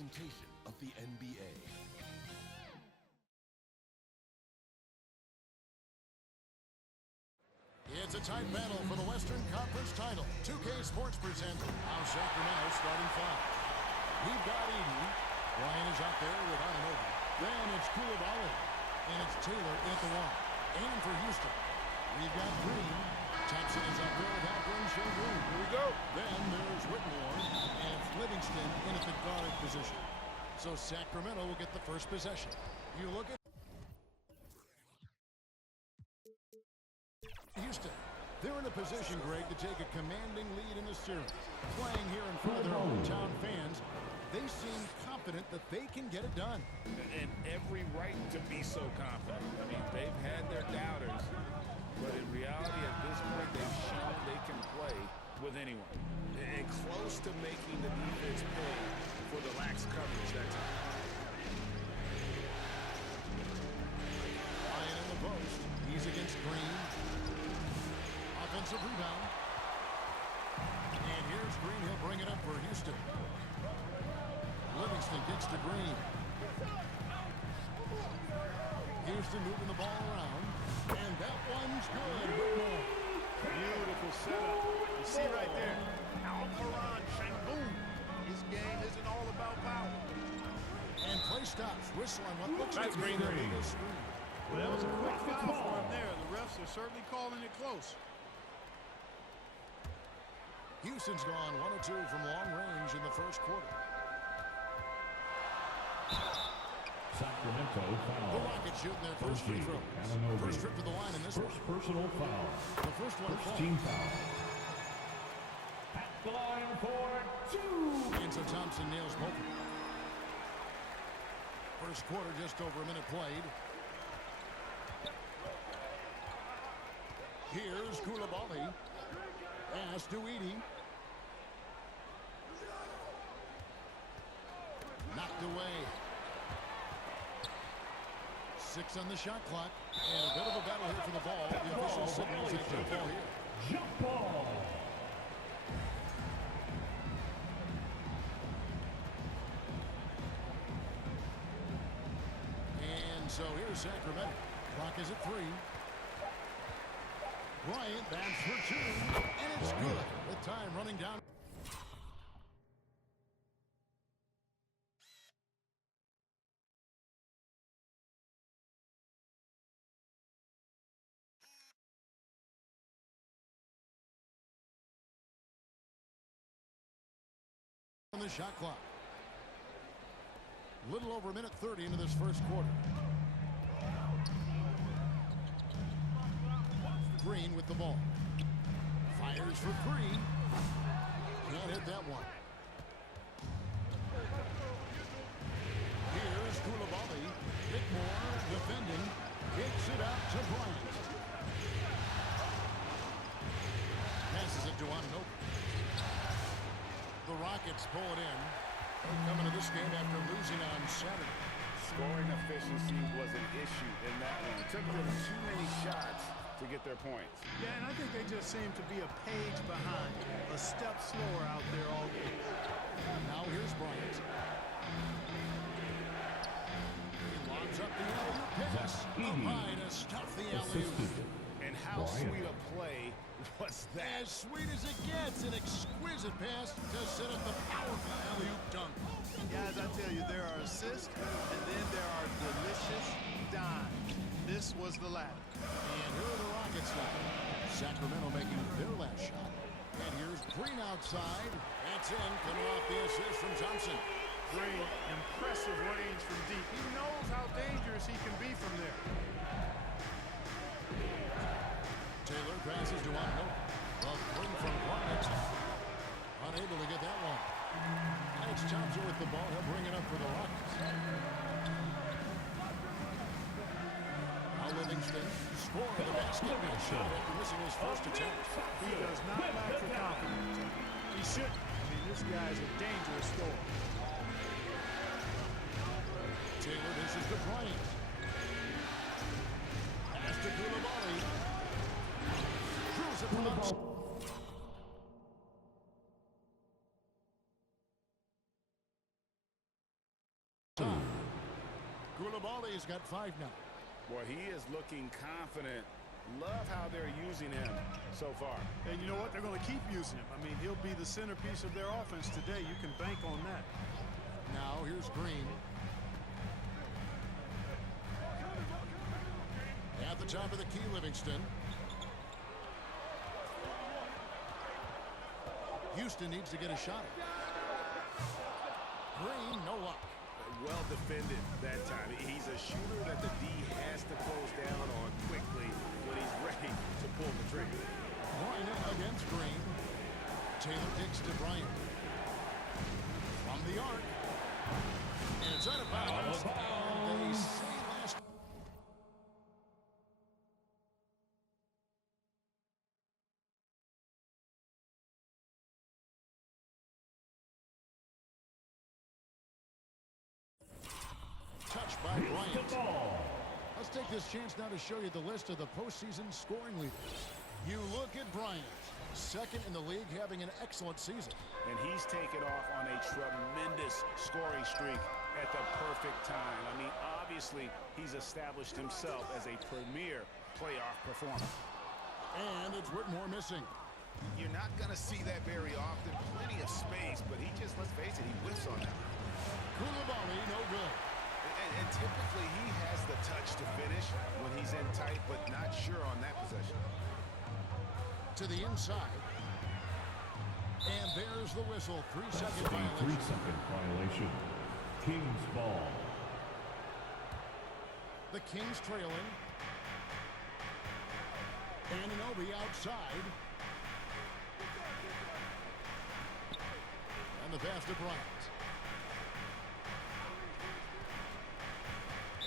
presentation of the NBA. It's a tight battle for the Western Conference title. 2K Sports presents our Sacramento starting five. We've got Edey. Ryan is out there with Anunoby. Then it's Coulibaly. And it's Taylor at the one. And for Houston, we've got Green. Thompson is out there with Alperen Sengun. Here we go. Then there's Whitmore. And it's Livingston in at the guard position. So Sacramento will get the first possession. You look at Houston. They're in a position, Greg, to take a commanding lead in the series. Playing here in front of their hometown fans, they seem confident that they can get it done. And every right to be so confident. I mean, they've had their doubters, but in reality, at this point, they've shown they can play with anyone. And close to making the defense pay for the lax coverage that time. Ryan in the post. He's against Green. Offensive rebound. And here's Green. He'll bring it up for Houston. Livingston gets to Green. Houston moving the ball around. And that one's good. Whitmore. Beautiful setup. You see right there, Alperen Sengun. His game isn't all about power. And play stops. Whistle on what looks That's like Green. the biggest screen. Well, that was a quick foul for him there. The refs are certainly calling it close. Houston's gone 1 of 2 from long range in the first quarter. Sacramento The foul. Rockets shooting their first free throws. Anunoby. First trip to the line in this First one. personal foul. The first one First falls. team foul. At the line for two. And so Thompson nails both of them. First quarter, just over a minute played. Here's Coulibaly. Pass to Edey. Knocked away. 6 on the shot clock. And a bit of a battle here for the ball. The official signals a jump ball here. Jump ball. And so here's Sacramento. Clock is at 3. Bryant, that's for 2. And it's good. With time running down. On the shot clock. Little over a minute 30 into this first quarter. Green with the ball. Fires for 3. Can't hit that one. Here's Coulibaly. Whitmore defending. Kicks it out to Bryant. Passes it to Anunoby. The Rockets pull it in. Coming to this game after losing on Saturday. Scoring efficiency was an issue in that one. It took them too many shots to get their points. Yeah, and I think they just seem to be a page behind, a step slower out there all game. Now here's Bryant. He lobs up the alley-oop pass. Up high to stuff the alley-oop. And how sweet a play was that? As sweet as it gets, an exquisite pass to set up the powerful alley-oop dunk. Guys, I tell you, there are assists, and then there are delicious dimes. This was the latter. And here are the Rockets now. Sacramento making their last shot. And here's Green outside. That's in, coming off the assist from Thompson. Green, impressive range from deep. He knows how dangerous he can be from there. Taylor passes to Anunoby. A three from Bryant. Unable to get that one. That's Thompson with the ball. He'll bring it up for the Rockets. Now Livingston scoring the basket shot after missing his first attempt. He does not lack for confidence. He shouldn't. I mean, this guy is a dangerous scorer. Taylor dishes to Bryant. Pass to Coulibaly. Drills it from outside. Koulibaly's got 5 now. Boy, he is looking confident. Love how they're using him so far. And you know what? They're going to keep using him. I mean, he'll be the centerpiece of their offense today. You can bank on that. Now here's Green. At the top of the key, Livingston. Houston needs to get a shot. Green, no luck. Well defended that time. He's a shooter that the D has to close down on quickly when he's ready to pull the trigger. Bryant against Green. Taylor kicks to Bryant. From the arc. And it's out of bounds. They say last. Touched by Bryant. Let's take this chance now to show you the list of the postseason scoring leaders. You look at Bryant, second in the league, having an excellent season. And he's taken off on a tremendous scoring streak at the perfect time. I mean, obviously, he's established himself as a premier playoff performer. And it's Whitmore missing. You're not going to see that very often. Plenty of space, but he just, let's face it, he whiffs on that. Koulibaly, no good. And typically he has the touch to finish when he's in tight, but not sure on that possession. To the inside. And there's the whistle. 3-second A violation. 3-second violation. Kings ball. The Kings trailing. Anunoby outside. And the pass to Bryant.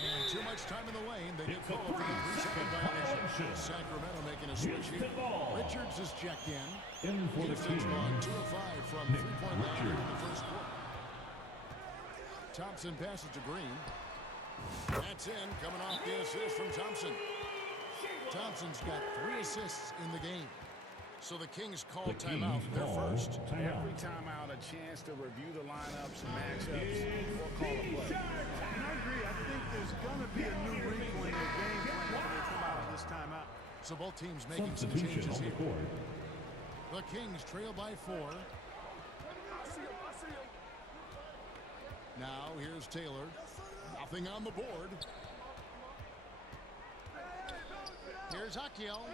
And too much time in the lane. They get called for the 3-second violation. Sacramento making a switch here. Richards is checked in. In for the Houston's Kings. gone 2 of 5 from Nick three-point line in Richards. the first quarter. Thompson passes to Green. That's in. Coming off the assist from Thompson. Thompson's got 3 assists in the game. So the Kings call The timeout. Kings They're call first. timeout. Every timeout, a chance to review the lineups and matchups or call a play. And I agree. I think there's going to be a new wrinkle in the game plan when they come out of this timeout. So both teams making some Substitution changes on the here. court. The Kings trail by 4. Now here's Taylor. Nothing on the board. Here's Akiel.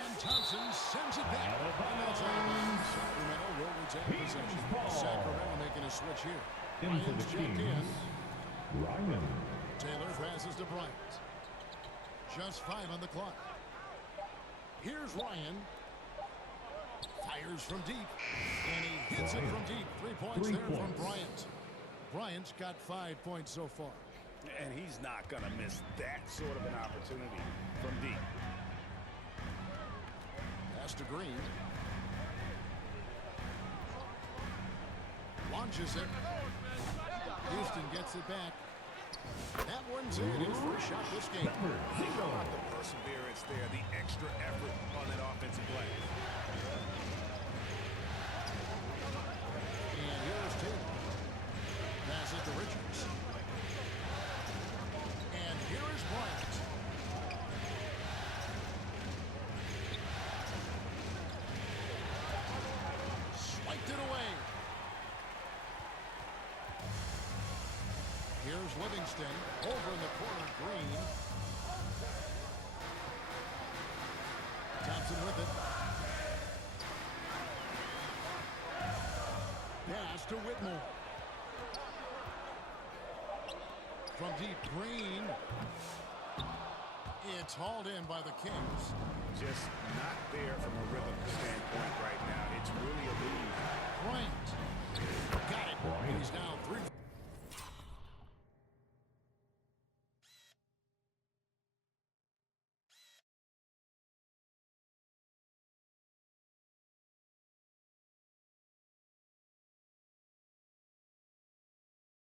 And Thompson sends it back. And that's out of bounds. Sacramento will retain possession. Sacramento making a switch here. In for the Ryan's checked Kings. in. Ryan. Taylor passes to Bryant. Just 5 on the clock. Here's Ryan. Fires from deep. And he hits it from deep. 3 points 3 there from points. Bryant. Bryant's got 5 points so far. And he's not going to miss that sort of an opportunity from deep. Pass to Green. Launches it. Houston gets it back. That one's in. His first shot this game. How about the perseverance there, the extra effort on that offensive play. And here's Taylor. Passes to Richards. And here is Bryant. Swiped it away. Here's Livingston. Over in the corner, Green. Thompson with it. Pass to Whitmore. From deep, Green. It's hauled in by the Kings. Just not there from a rhythm standpoint right now. It's really a lead. Bryant. Got it. Bryant. He's now 3.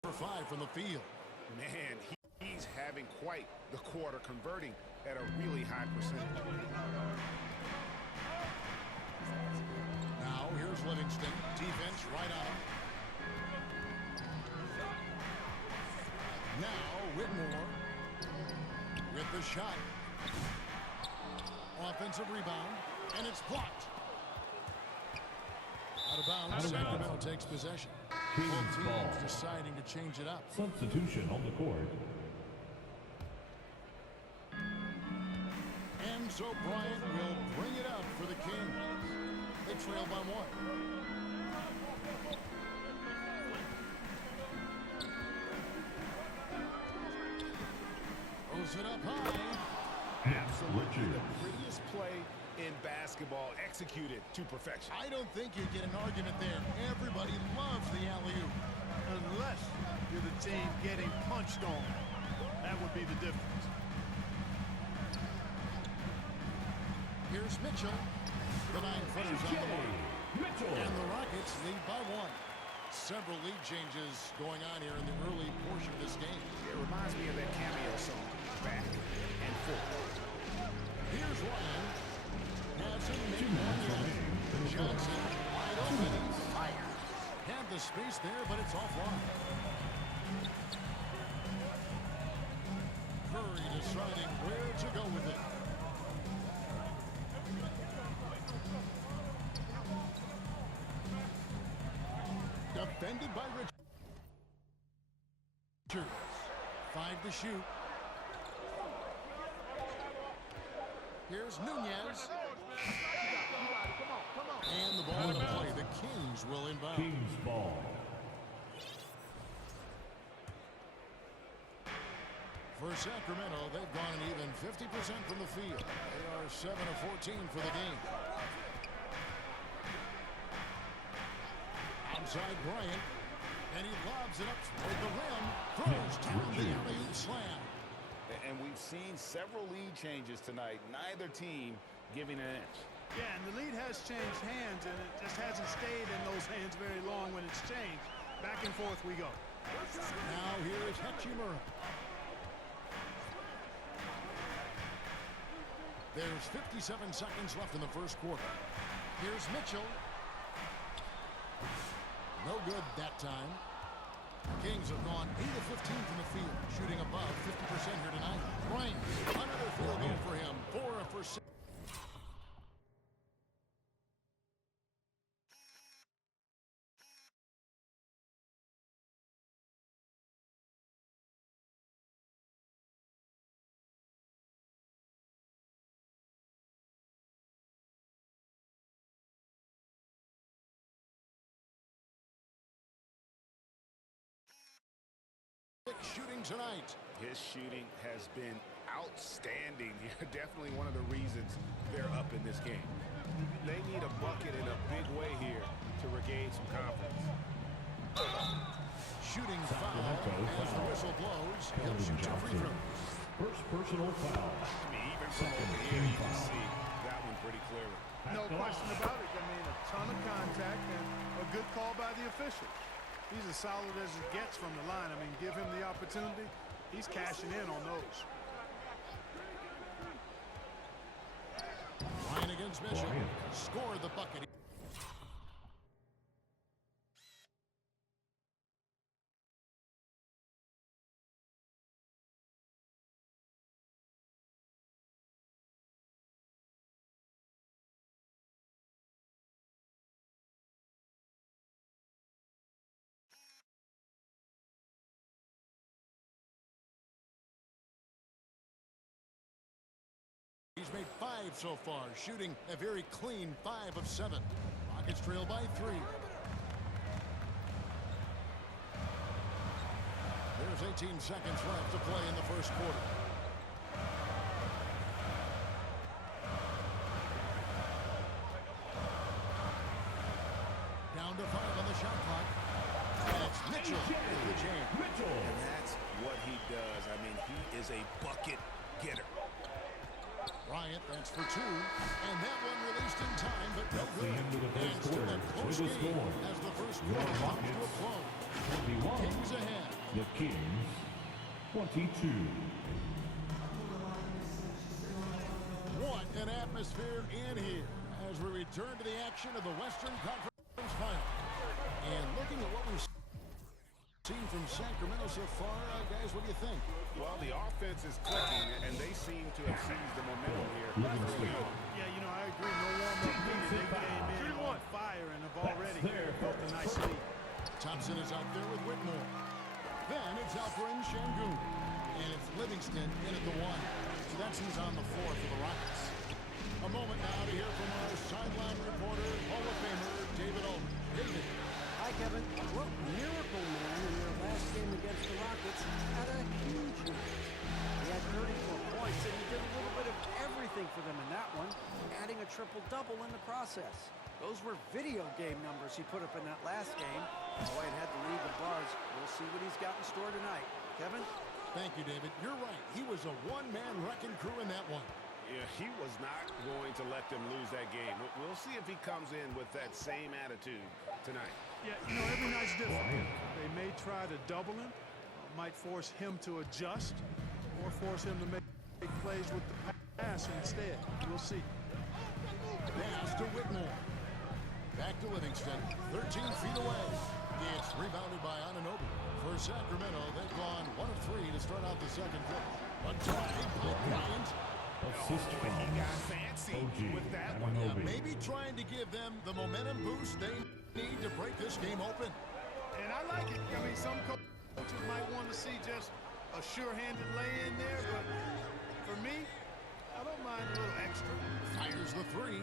For 5 from the field. Man, he's having quite the quarter, converting at a really high percentage. Now here's Livingston. Defense right on him. Now Whitmore with the shot. Offensive rebound, and it's blocked. Out of bounds, Sacramento takes possession. Both teams deciding to change it up. Substitution on the court. Enzo Bryant will bring it up for the Kings. They trail by 1. Throws it up high. Absolutely the prettiest play in basketball, executed to perfection. I don't think you get an argument there. Everybody loves the alley-oop. Unless you're the team getting punched on. That would be the difference. Here's Mitchell. The 9-footer's on the mark. Mitchell. And the Rockets lead by 1. Several lead changes going on here in the early portion of this game. It reminds me of that cameo song, Back and Forth. Here's Ryan. Passing mid-range. Johnson wide open. Fire. Had the space there, but it's offline. Curry deciding where to go with it. Defended by Richards. 5 to shoot. Here's Nunez. And the ball in play. The Kings will inbound. Kings ball. For Sacramento, they've gone an even 50% from the field. They are 7 of 14 for the game. Outside Bryant, and he lobs it up toward the rim. Throws down the alley-oop slam. And we've seen several lead changes tonight. Neither team giving an inch. Yeah, and the lead has changed hands, and it just hasn't stayed in those hands very long when it's changed. Back and forth we go. Now here is Hachimura. There's 57 seconds left in the first quarter. Here's Mitchell. No good that time. Kings have gone 8 of 15 from the field, shooting above 50% here tonight. Bryant, another field goal for him. 4 for 6. Shooting tonight. His shooting has been outstanding. Definitely one of the reasons they're up in this game. They need a bucket in a big way here to regain some confidence. Shooting foul as the whistle blows. He'll shoot 2 free throws. First personal foul. I mean, even from over here, you can see that one pretty clearly. No question about it. I mean, a ton of contact and a good call by the official. He's as solid as it gets from the line. I mean, give him the opportunity. He's cashing in on those. Ryan against Mitchell. Score the bucket. He's made 5 so far, shooting a very clean 5 of 7. Rockets trail by 3. There's 18 seconds left to play in the first quarter. Down to 5 on the shot clock. And it's Mitchell with the jam. And that's what he does. I mean, he is a bucket getter. Bryant, that's for 2. And that one released in time, but no The good. end of the first And still quarter. a close With the game score. as the first quarter comes to a close. 21. Kings ahead. The Kings 22. What an atmosphere in here as we return to the action of the Western Conference Final. And looking at what we've seen from Sacramento so far, guys, what do you think? Well, the offense is clicking, and they seem to have seized the momentum here early on. Yeah, you know, I agree. No warm-up needed. They came in on fire and have already built a nice lead. Thompson is out there with Whitmore. Then it's Alperen Şengün. And it's Livingston in at the 1. So that's who's on the floor for the Rockets. A moment now to hear from our sideline reporter, Hall of Famer David Aldridge. David. Hi, Kevin. Well, Miracle Man in their last game against the Rockets had a huge night. He had 34 points, and he did a little bit of everything for them in that one, adding a triple-double in the process. Those were video game numbers he put up in that last game. Boy, it had the league at bars. We'll see what he's got in store tonight. Kevin? Thank you, David. You're right. He was a one-man wrecking crew in that one. Yeah, he was not going to let them lose that game. We'll see if he comes in with that same attitude tonight. Yeah, you know, every night's different. They may try to double him, might force him to adjust, or force him to make plays with the pass instead. We'll see. Pass to Whitmore. Back to Livingston, 13 feet away. It's rebounded by Anunoby. For Sacramento, they've gone 1 of 3 to start out the second quarter. A drive by Bryant. He got fancy with that one. Yeah, maybe trying to give them the momentum boost they need to break this game open. And I like it. I mean, some coaches might want to see just a sure-handed lay-in there, but for me, I don't mind a little extra. Fires the 3.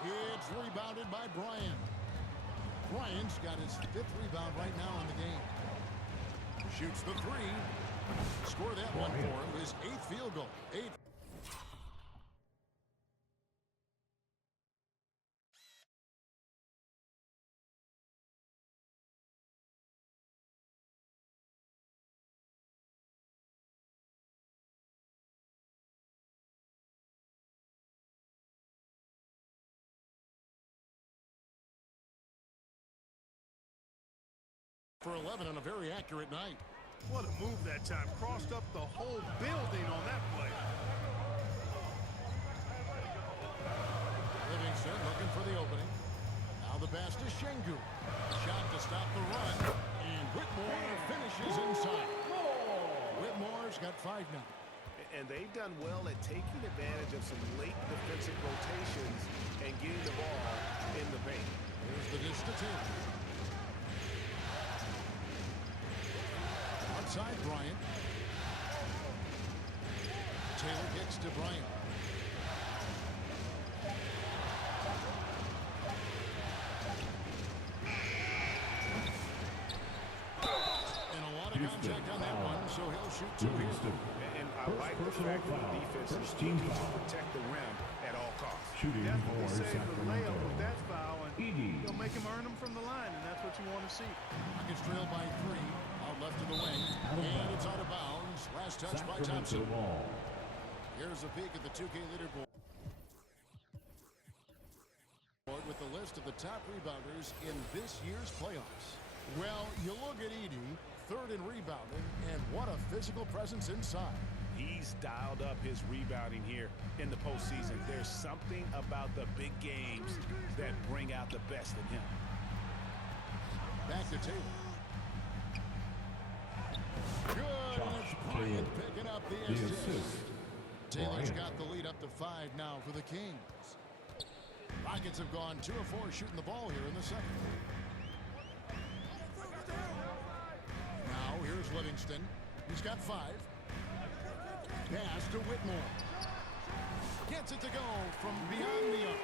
It's rebounded by Bryant. Bryant's got his 5th rebound right now in the game. Shoots the 3. Score that one for him. His 8th field goal. 8. For 11 on a very accurate night. What a move that time. Crossed up the whole building on that play. Livingston looking for the opening. Now the pass to Şengün. Shot to stop the run. And Whitmore finishes inside. Whitmore's got 5 now. And they've done well at taking advantage of some late defensive rotations and getting the ball in the paint. Here's the dish to Taylor. Outside Bryant. Taylor gets to Bryant. And a lot of contact on that one, so he'll shoot 2 here. And I like the fact that the defense is looking to protect the rim at all costs. Shooting Definitely for save the layup Sacramento. with that foul, and Edey. he'll make him earn them from the line, and that's what you want to see. Rockets trail by 3. Out left of the wing. And it's out of bounds. Last touch by Thompson. Sacramento ball. Here's a peek at the 2K leaderboard with the list of the top rebounders in this year's playoffs. Well, you look at Edey, 3rd in rebounding, and what a physical presence inside. He's dialed up his rebounding here in the postseason. There's something about the big games that bring out the best in him. Back to Taylor. Good, and it's Bryant picking up the assist. Taylor's got the lead up to 5 now for the Kings. Rockets have gone 2 of 4 shooting the ball here in the second. Now here's Livingston. He's got 5. Pass to Whitmore. Gets it to go from beyond the arc.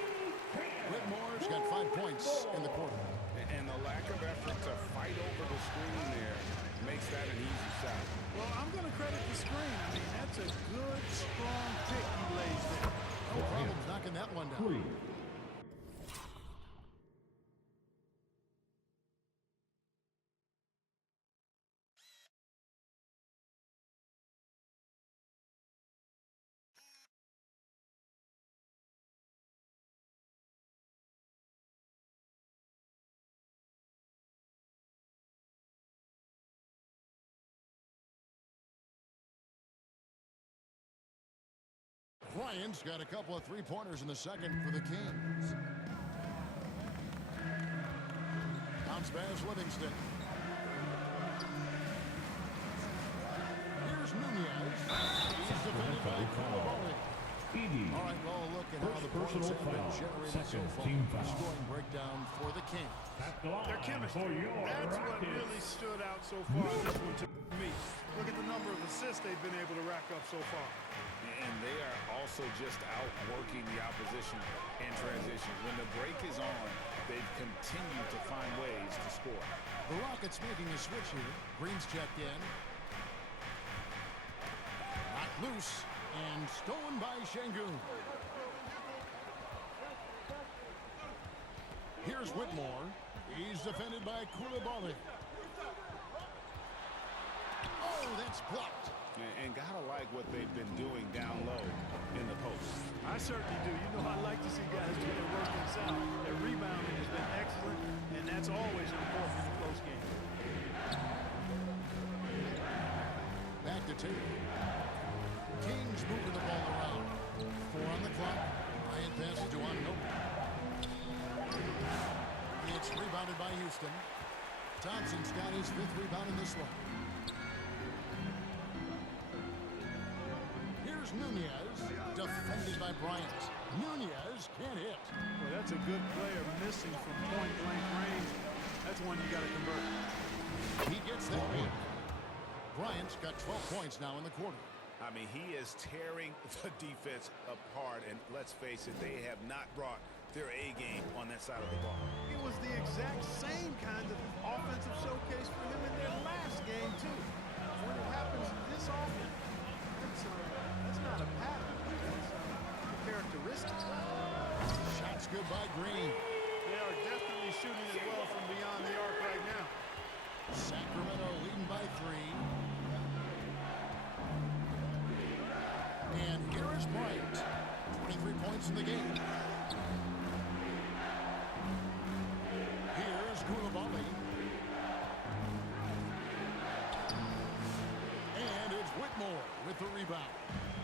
Whitmore's got 5 points in the quarter. And the lack of effort to fight over the screen there makes that an easy shot. Well, I'm going to credit the screen. I mean, that's a good, strong pick he lays there. No problem knocking that one down. Bryant's got a couple of 3-pointers in the second for the Kings. Bounce pass Livingston. by Koulibaly. All right, well, look at how the points have been generated so far. Scoring breakdown for the Kings. Their chemistry, that's what really stood out so far in this one to me. Look at the number of assists they've been able to rack up so far. And they are also just outworking the opposition in transition. When the break is on, they've continued to find ways to score. The Rockets making a switch here. Green's checked in. Knocked loose and stolen by Şengün. Here's Whitmore. He's defended by Koulibaly. Oh, that's blocked. And gotta like what they've been doing down low in the post. I certainly do. You know, I like to see guys do their work inside. Their rebounding has been excellent, and that's always important in a close game. Back to two. Kings moving the ball around. 4 on the clock. Bryant passes to Anunoby. It's rebounded by Houston. Thompson's got his 5th rebound in this one. Here's Nunez, defended by Bryant. Nunez can't hit. Well, that's a good player missing from point-blank range. That's one you got to convert. He gets that one. Bryant's got 12 points now in the quarter. I mean, he is tearing the defense apart, and let's face it, they have not brought their A game on that side of the ball. It was the exact same kind of offensive showcase for him in their last game, too. When it happens this often, that's not a pattern. That's a characteristic. Shots good by Green. They are definitely shooting it well from beyond the arc right now. Sacramento leading by 3. And here is Bryant. 23 points in the game. Here's Koulibaly. And it's Whitmore with the rebound.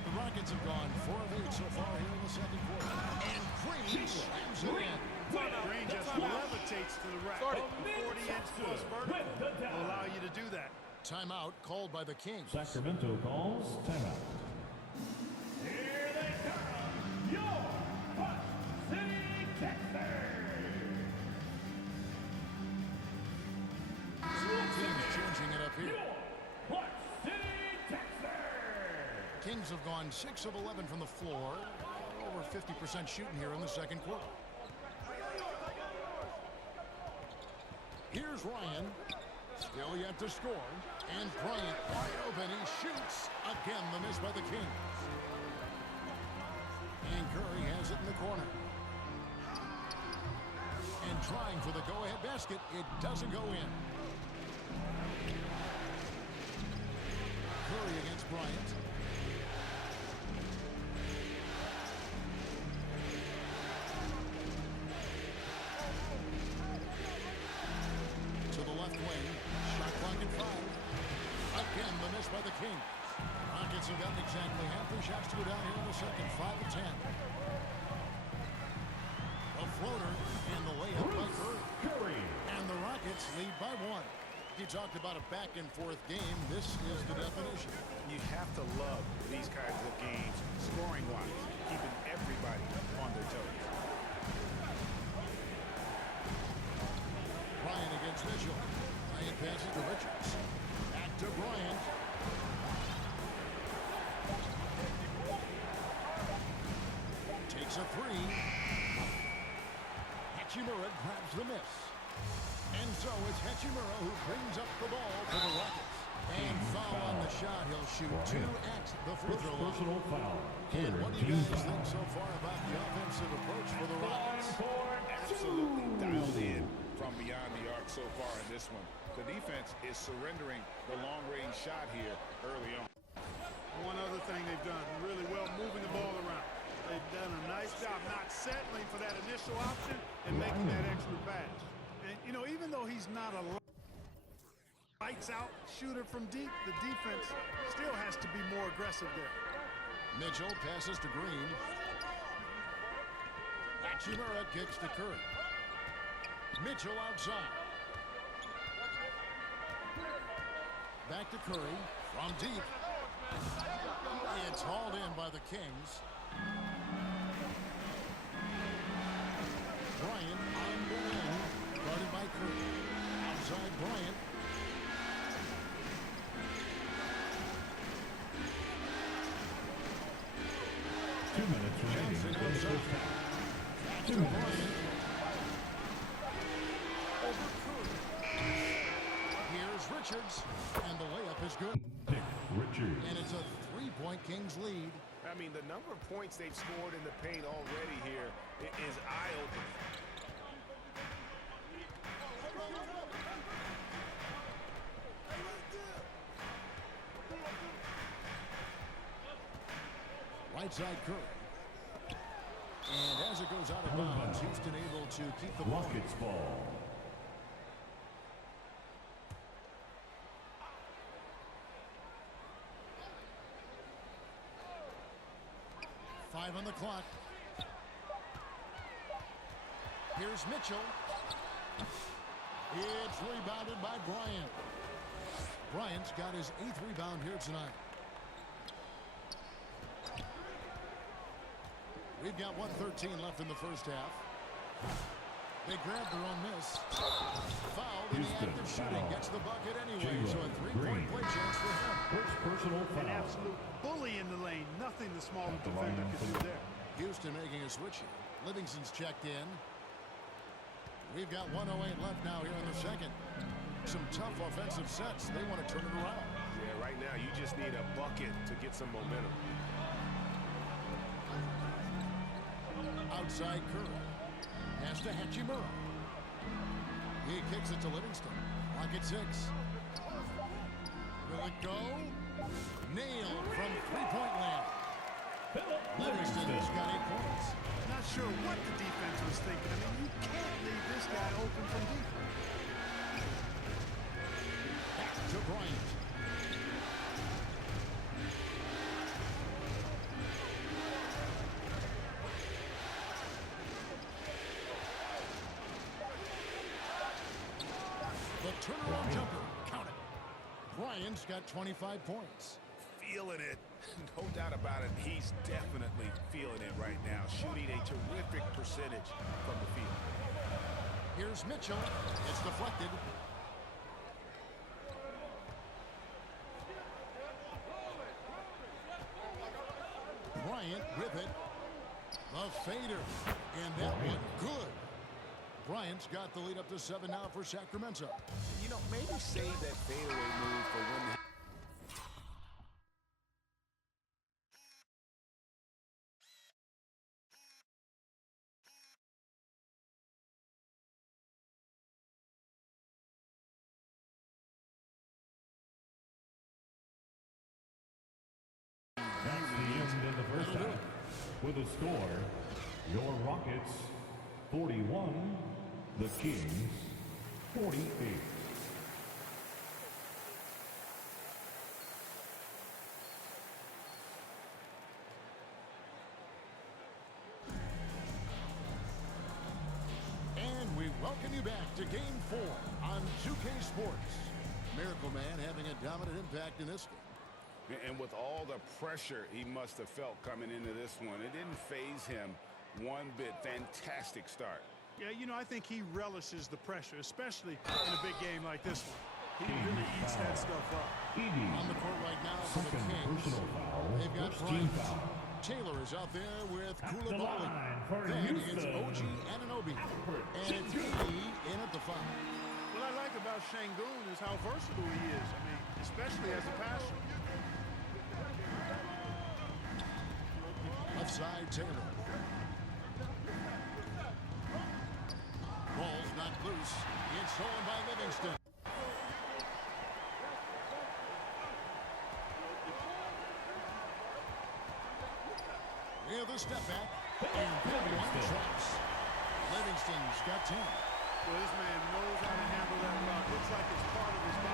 The Rockets have gone 4 of 8 so far here in the second quarter. And Green slams it in. Green just levitates to the rack. 40-inch plus vertical will allow you to do that. Timeout called by the Kings. Sacramento calls timeout. Here they come, your Hot City Texans. Kings changing it up here. Your Hot City Texans. Kings have gone 6 of 11 from the floor. Over 50% shooting here in the second quarter. Here's Ryan. Still yet to score. And Bryant wide open. He shoots. Again, the miss by the Kings. And Curry has it in the corner. And trying for the go-ahead basket. It doesn't go in. Curry against Bryant. To the left wing. Shot clock at 5. Again, the miss by the Kings. Rockets have gotten exactly half their shots to go down here in the second. 5 of 10. A floater and the layup by Curry. And the Rockets lead by 1. You talked about a back-and-forth game. This is the definition. You have to love these kinds of games, scoring-wise, keeping everybody on their toes. Bryant against Mitchell. Bryant passes to Richards. Back to Bryant. Takes a 3. Hachimura grabs the miss. And so it's Hachimura who brings up the ball for the Rockets. And foul on the shot. He'll shoot 2 at the free throw line. Personal foul. And what do you guys think so far about the offensive approach for the Rockets? Absolutely dialed in from beyond the arc so far in this one. The defense is surrendering the long-range shot here early on. One other thing they've done really well, moving the ball around. They've done a nice job not settling for that initial option and making that extra pass. And, you know, even though he's not a lights-out shooter from deep, the defense still has to be more aggressive there. Mitchell passes to Green. Hachimura kicks to Curry. Mitchell outside. Back to Curry from deep. It's hauled in by the Kings. Bryant on the wing, guarded by Curry. Outside Bryant. Johnson outside. Back to Bryant. Over Curry. Here's Richards, and the layup is good. Richards. And it's a three-point Kings lead. I mean, the number of points they've scored in the paint already here is eye-opening. Right side Curry. And as it goes out of bounds, Houston able to keep the ball. Rockets ball. Five on the clock. Here's Mitchell. It's rebounded by Bryant. Bryant's got his 8th rebound here tonight. We've got 1:13 left in the first half. They grabbed their own miss. Fouled in the act of shooting. Gets the bucket anyway. So a three-point play chance for him. First personal An foul. absolute bully in the lane. Nothing the smaller At the defender line could do for- there. Houston making a switch here. Livingston's checked in. We've got 1:08 left now here in the second. Some tough offensive sets. They want to turn it around. Yeah, right now you just need a bucket to get some momentum. Outside Curry. Pass to Hachimura. He kicks it to Livingston. Clock at 6. Will it go? Nailed from three-point land. Livingston's got 8 points. Not sure what the defense was thinking. I mean, you can't leave this guy open from defense. Back to Bryant. The turnaround jumper. Count it. Bryant's got 25 points. Feeling it. No doubt about it. He's definitely feeling it right now. Shooting a terrific percentage from the field. Here's Mitchell. It's deflected. Bryant with it. The fader. And that one good. Bryant's got the lead up to 7 now for Sacramento. You know, maybe save that fadeaway move for when That's the end of the first half. With a score, your Rockets 41, the Kings 48. And we welcome you back to Game 4 on 2K Sports. Miracle Man having a dominant impact in this game. And with all the pressure he must have felt coming into this one, it didn't faze him one bit. Fantastic start. Yeah, you know, I think he relishes the pressure, especially in a big game like this one. He really eats that stuff up. On the court right now for the Second Kings. personal foul. They've got First team Bryant. foul. Taylor is out there with At the Koulibaly. line for Then it's Houston, OG Anunoby. And it's Edey in at the foul. What I like about Şengün is how versatile he is. I mean, especially as a passer. Left side, Taylor. Ball's knocked loose. It's stolen by Livingston. Here's the step back. And that one drops. Livingston's got 10. Well, this man knows how to handle that rock. Looks like it's part of his body.